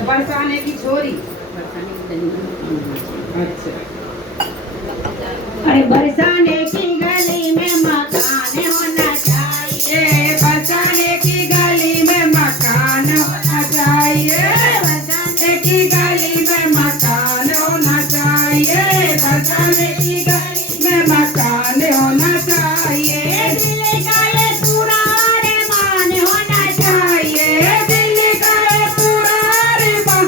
बरसाने की छोरी। अच्छा। अरे बरसाने की गली में मकान होना चाहिए, बरसाने की गली में मकान होना चाहिए, बरसाने की गली में मकान होना चाहिए, बरसाने की गली में मकान होना चाहिए, दिल्ली का ये पूरा अरमान होना चाहिए, दिल्ली का ये पूरा अरमान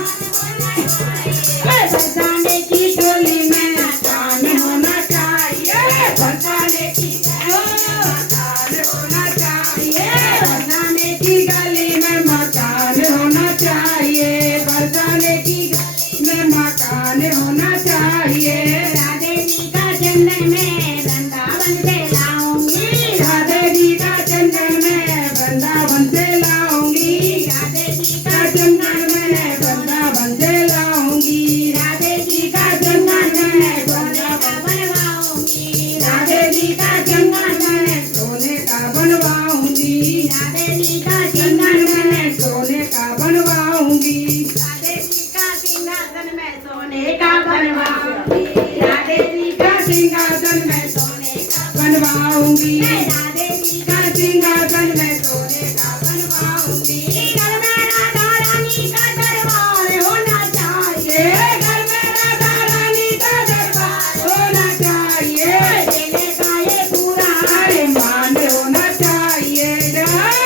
बरसाने की गली में मकान होना चाहिए, बरसाने की मकान होना चाहिए, बरसाने की गली में मकान होना चाहिए, बरसाने की गली में मकान होना चाहिए, राधे जी का चंदन में वृंदावन से लाऊंगी, राधे जी का चंदन में वृंदावन से लाऊंगी, राधे जी का का चंदन में वृंदावन से लाऊंगी, राधे जी का चंदन में सोने का बनवाऊंगी, राधे जी का चंदन में सोने का बनवाऊंगी, राधे जी का चंदन में सोने का बनवाऊंगी, राधे जी का सिंहासन में सोने का बनवाऊंगी, राधे जी का सिंहासन में सोने का बनवाऊंगी, राधे जी का सिंहासन में सोने का बनवाऊंगी, घर में राधा रानी का दरबार होना चाहिए, घर में राधा रानी का दरबार होना चाहिए, दिल का ये पूरा अरमान होना चाहिए, अरमान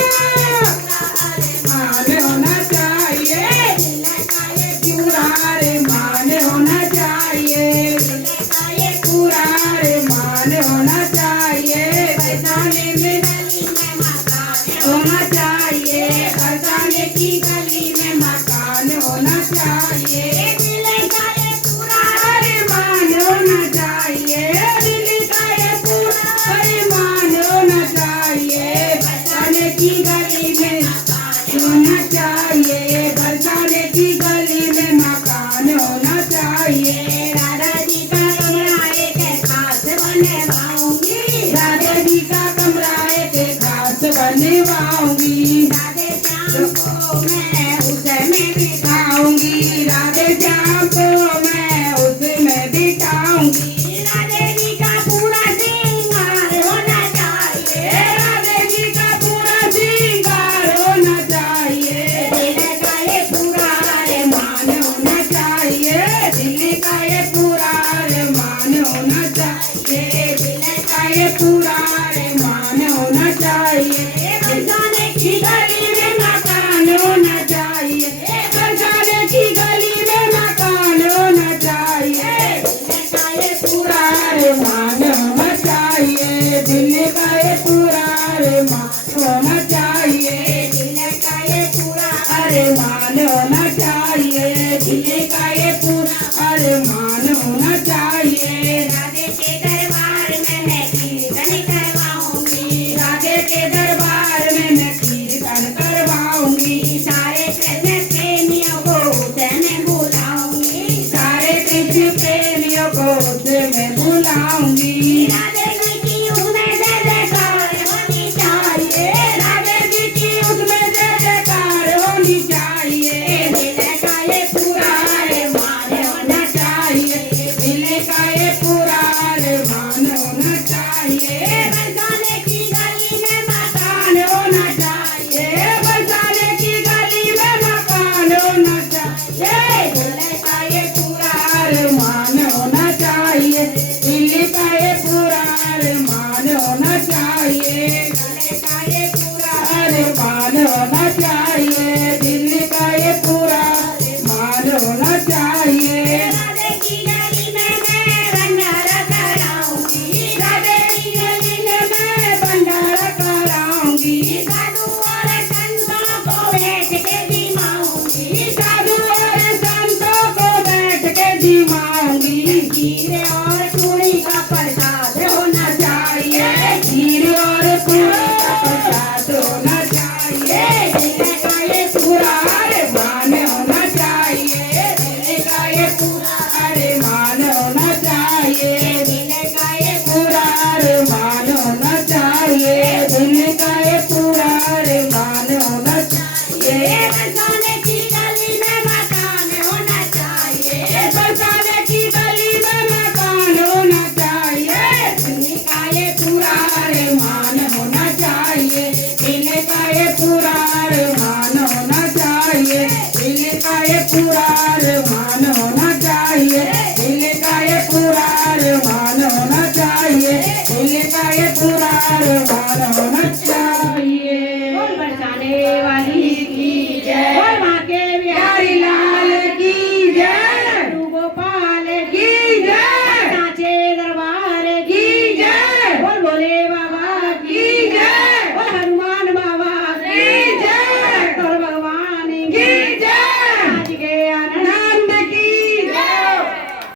होना चाहिए, दिल का ये पूरा अरमान होना चाहिए, का ये पूरा अरमान होना चाहिए, बरसाने में गली में मकान होना चाहिए, बरसाने की गली में मकान होना चाहिए, दिल का ये पूरा अरमान होना चाहिए, दिल का ये पूरा अरमान होना चाहिए, बरसाने की गली में होना चाहिए, बरसाने की गली में मकान होना चाहिए, राधा जी का कमरा एक खास बनवाऊंगी, राधे जी का कमरा एक खास बनवाऊंगी, राधे श्याम को मैं उसमें बिठाऊंगी, राधे श्याम को मैं उसमें बिठाऊंगी, राधे जी का पूरा श्रृंगार होना चाहिए, राधे जी का पूरा श्रृंगार होना चाहिए, दिल का ये पूरा अरमान होना चाहिए, दिल का ये पूरा अरमान होना चाहिए, दिल का ये पूरा अरमान होना चाहिए, बरसाने की गली में मकान होना चाहिए, बरसाने की गली में मकान होना चाहिए, दिल का ये पूरा अरमान होना चाहिए, दिल का ये पूरा अरमान होना चाहिए, दिल का ये पूरा अरमान होना चाहिए, दिल का ये पूरा अरमान होना चाहिए, राधे के दरबार में मैं कीर्तन करवाऊंगी, राधे के दरबार में मैं कीर्तन करवाऊंगी, सारे कृष्ण प्रेमियों को उसमें बुलाऊंगी, सारे कृष्ण प्रेमियों को मैं बुलाऊंगी, राधे जी की उसमें जय जयकार होनी चाहिए, राधे जी की उसमें जय जयकार होनी चाहिए, दिल का ये पूरा अरमान होना चाहिए, दिल का ये पूरा अरमान होना चाहिए, बरसाने की गली में मकान ये पूरा